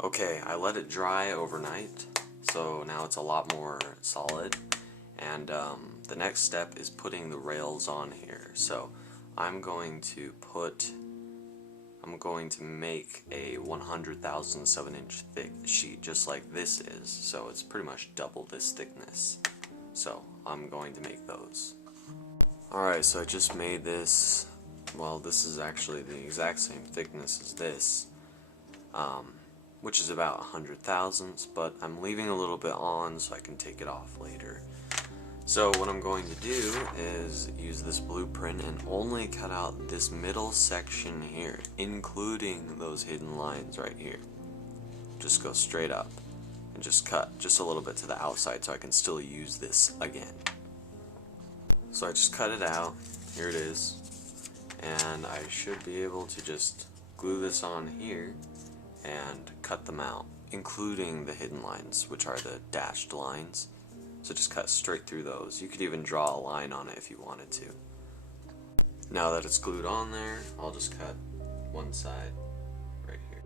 Okay, I let it dry overnight, so now it's a lot more solid. And the next step is putting the rails on here. So I'm going to make a 100,000 7-inch thick sheet just like this is. So it's pretty much double this thickness. So I'm going to make those. Alright, so I just made this. Well, this is actually the exact same thickness as this. Which is about 100 thousandths, but I'm leaving a little bit on so I can take it off later. So what I'm going to do is use this blueprint and only cut out this middle section here, including those hidden lines right here. Just go straight up and just cut just a little bit to the outside so I can still use this again. So I just cut it out, here it is, and I should be able to just glue this on here and cut them out, including the hidden lines, which are the dashed lines. So just cut straight through those. You could even draw a line on it if you wanted to. Now that it's glued on there, I'll just cut one side right here.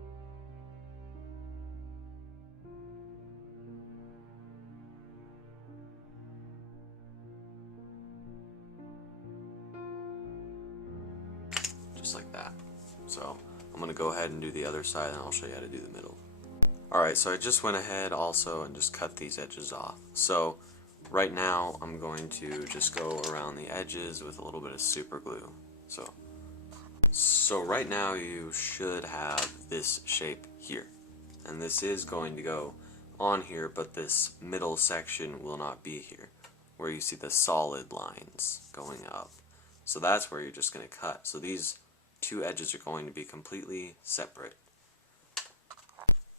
Just like that. So I'm going to go ahead and do the other side and I'll show you how to do the middle. Alright, so I just went ahead also and just cut these edges off. So right now I'm going to just go around the edges with a little bit of super glue. So right now you should have this shape here. And this is going to go on here, but this middle section will not be here, where you see the solid lines going up. So that's where you're just going to cut. So these two edges are going to be completely separate.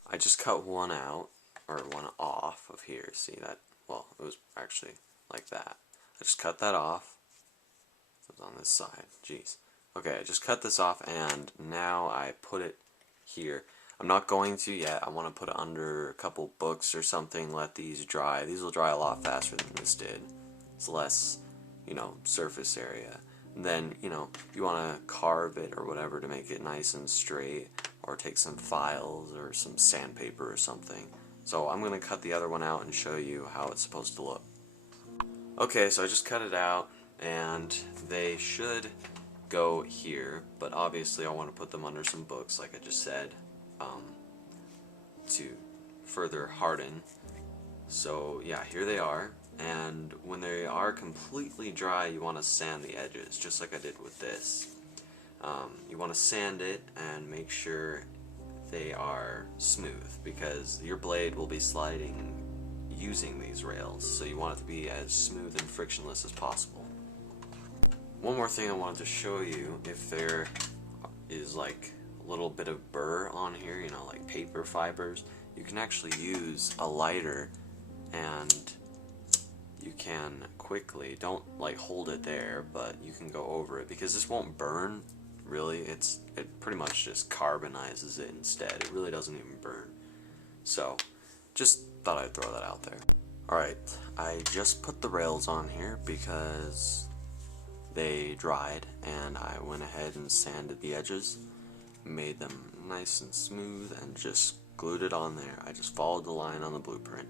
I just cut one out, or one off of here, see that? Well, it was actually like that. I just cut that off. It was on this side, jeez. Okay, I just cut this off and now I put it here. I'm not going to yet, I want to put it under a couple books or something, let these dry. These will dry a lot faster than this did. It's less, surface area. And then, if you want to carve it or whatever to make it nice and straight, or take some files or some sandpaper or something. So I'm going to cut the other one out and show you how it's supposed to look. Okay, so I just cut it out and they should go here, but obviously I want to put them under some books like I just said, to further harden. So yeah, here they are, and when they are completely dry you want to sand the edges just like I did with this. You want to sand it and make sure they are smooth because your blade will be sliding using these rails, so you want it to be as smooth and frictionless as possible. One more thing I wanted to show you, if there is like a little bit of burr on here, like paper fibers, you can actually use a lighter and you can quickly, don't like hold it there, but you can go over it because this won't burn. Really, it pretty much just carbonizes it instead. It really doesn't even burn. So, just thought I'd throw that out there. Alright, I just put the rails on here because they dried, and I went ahead and sanded the edges, made them nice and smooth, and just glued it on there. I just followed the line on the blueprint,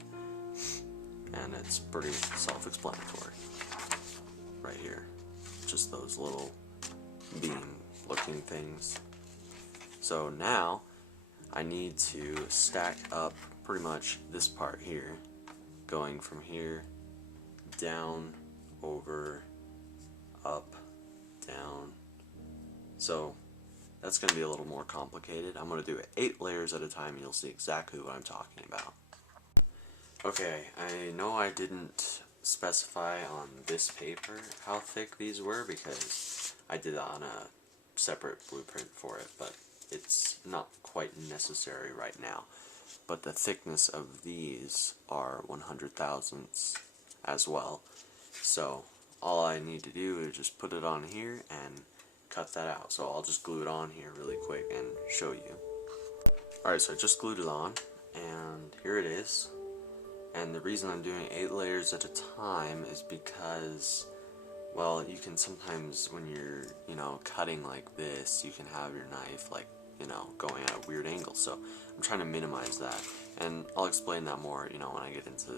and it's pretty self-explanatory. Right here. Just those little beam looking things. So now I need to stack up pretty much this part here, going from here down, over, up, down. So that's going to be a little more complicated. I'm going to do it 8 layers at a time and you'll see exactly what I'm talking about. Okay, I know I didn't specify on this paper how thick these were because I did it on a separate blueprint for it, but it's not quite necessary right now. But the thickness of these are 100 thousandths as well. So all I need to do is just put it on here and cut that out. So I'll just glue it on here really quick and show you. Alright, so I just glued it on and here it is. And the reason I'm doing 8 layers at a time is because Well, you can sometimes, when you're, cutting like this, you can have your knife, like, going at a weird angle. So I'm trying to minimize that. And I'll explain that more, when I get into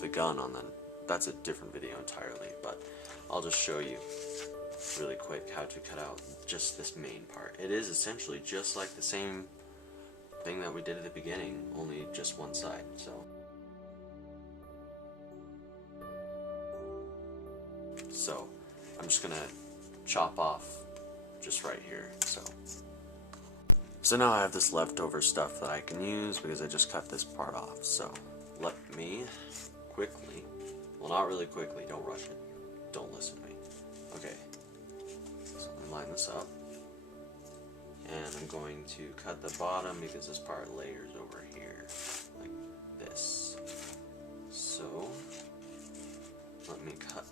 the gun on the, that's a different video entirely. But I'll just show you really quick how to cut out just this main part. It is essentially just like the same thing that we did at the beginning, only just one side. So I'm just gonna chop off just right here. So now I have this leftover stuff that I can use because I just cut this part off. So let me quickly, well, not really quickly, don't rush it, don't listen to me. Okay, so I'm gonna line this up, and I'm going to cut the bottom because this part layers over here like this. So let me cut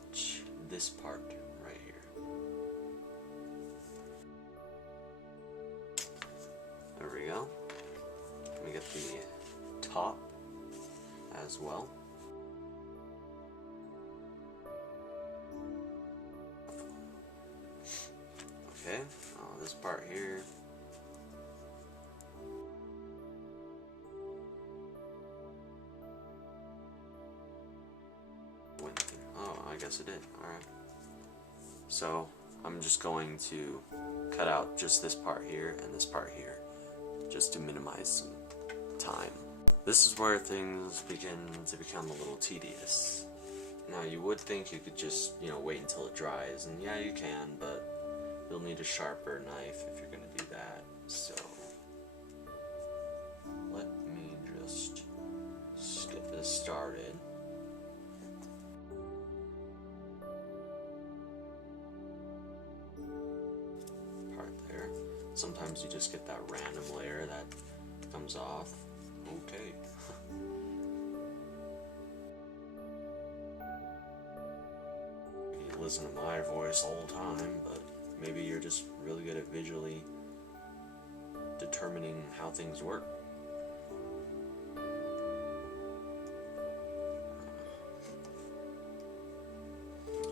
this part right here. There we go. Let me get the top as well. Okay, this part here. Oh, I guess it did. Alright. So I'm just going to cut out just this part here and this part here, just to minimize some time. This is where things begin to become a little tedious. Now you would think you could just, wait until it dries, and yeah, you can, but you'll need a sharper knife if you're going to do that. So let me just get this started. Part there. Sometimes you just get that random layer that comes off. Okay. You listen to my voice all the time, but maybe you're just really good at visually determining how things work.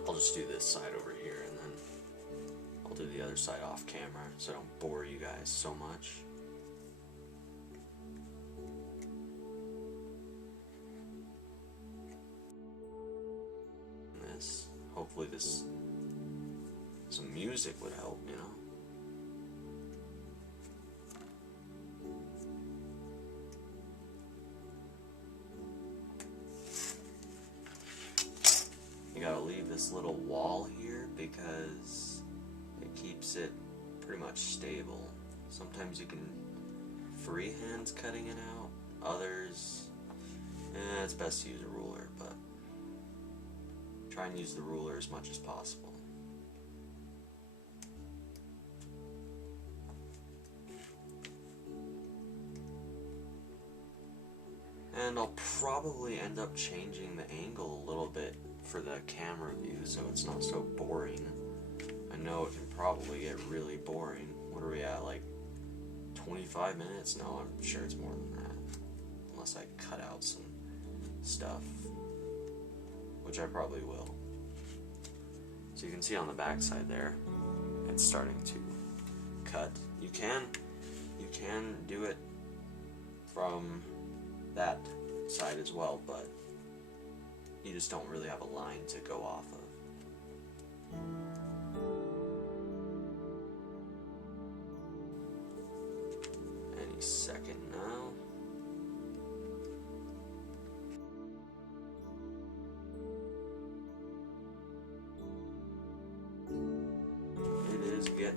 I'll just do this side over here, and then I'll do the other side off camera so I don't bore you guys so much. Hopefully some music would help, You gotta leave this little wall here because it keeps it pretty much stable. Sometimes you can freehand cutting it out, others, it's best to use a ruler, but try and use the ruler as much as possible. And I'll probably end up changing the angle a little bit for the camera view so it's not so boring. I know it can probably get really boring. What are we at, like 25 minutes? No, I'm sure it's more than that. Unless I cut out some stuff, which I probably will. So you can see on the back side there, it's starting to cut. You can do it from that side as well, but you just don't really have a line to go off of. Any second now. It is getting there.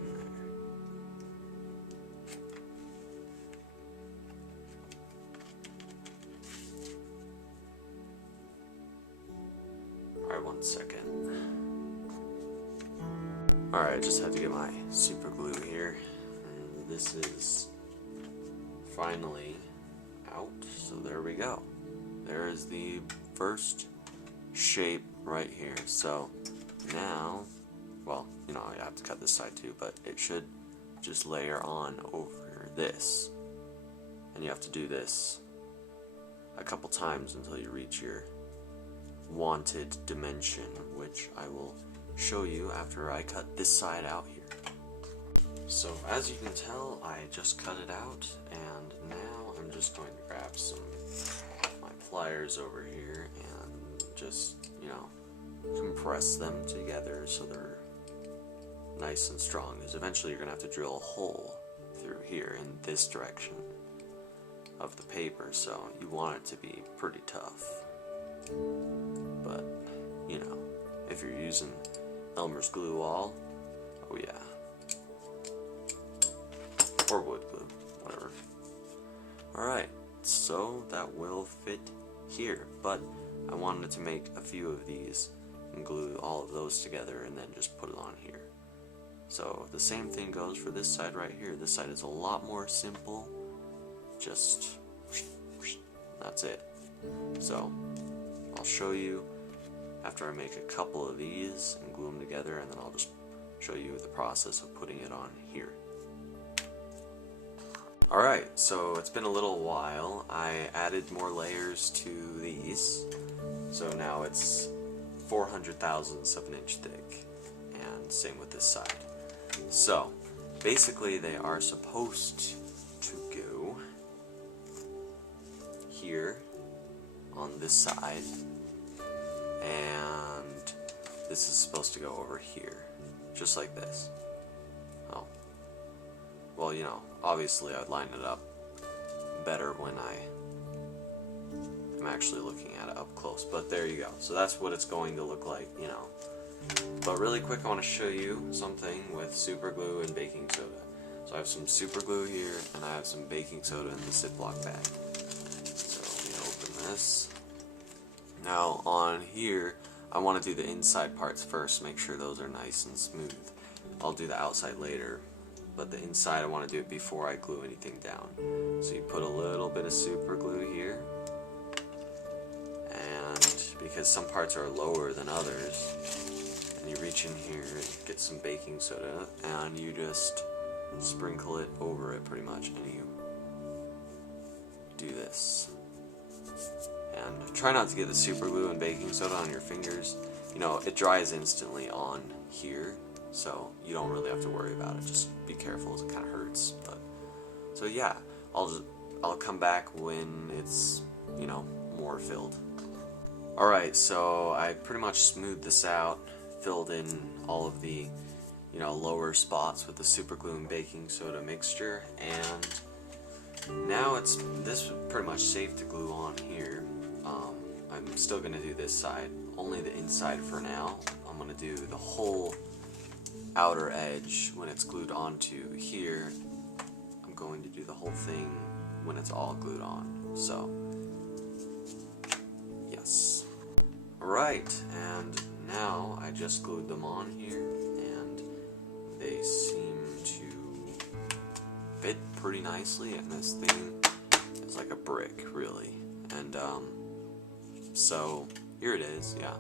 Alright, 1 second. Alright, I just had to get my super glue here. And this is finally out. So there we go. There is the first shape right here. So now, well, I have to cut this side too, but it should just layer on over this. And you have to do this a couple times until you reach your wanted dimension, which I will show you after I cut this side out here. So as you can tell, I just cut it out, and now I'm just going to grab some of my pliers over here and just, compress them together so they're nice and strong, because eventually you're going to have to drill a hole through here in this direction of the paper, so you want it to be pretty tough. But, if you're using Elmer's glue all, oh yeah. Or wood glue, whatever. Alright, so that will fit here, but I wanted to make a few of these and glue all of those together and then just put it on here. So the same thing goes for this side right here. This side is a lot more simple, just that's it. So I'll show you after I make a couple of these and glue them together, and then I'll just show you the process of putting it on here. Alright, so it's been a little while. I added more layers to these, so now it's 400 thousandths of an inch thick, and same with this side. So basically they are supposed to go here on this side, and this is supposed to go over here, just like this. Oh, well, obviously I'd line it up better when I'm actually looking at it up close, but there you go. So that's what it's going to look like, But really quick, I want to show you something with super glue and baking soda. So I have some super glue here, and I have some baking soda in the Ziploc bag. So let me open this. Now on here, I want to do the inside parts first, make sure those are nice and smooth. I'll do the outside later, but the inside I want to do it before I glue anything down. So you put a little bit of super glue here, and because some parts are lower than others, and you reach in here and get some baking soda, and you just sprinkle it over it pretty much, and you do this. And try not to get the super glue and baking soda on your fingers. It dries instantly on here, so you don't really have to worry about it. Just be careful, as it kind of hurts. But so yeah, I'll come back when it's more filled. Alright, so I pretty much smoothed this out, filled in all of the lower spots with the super glue and baking soda mixture, and now this is pretty much safe to glue on here. I'm still going to do this side, only the inside for now. I'm going to do the whole outer edge when it's glued onto here. I'm going to do the whole thing when it's all glued on. So, yes. Alright, and now I just glued them on here, and they seem to fit pretty nicely, and this thing is like a brick, really. And so here it is, yeah.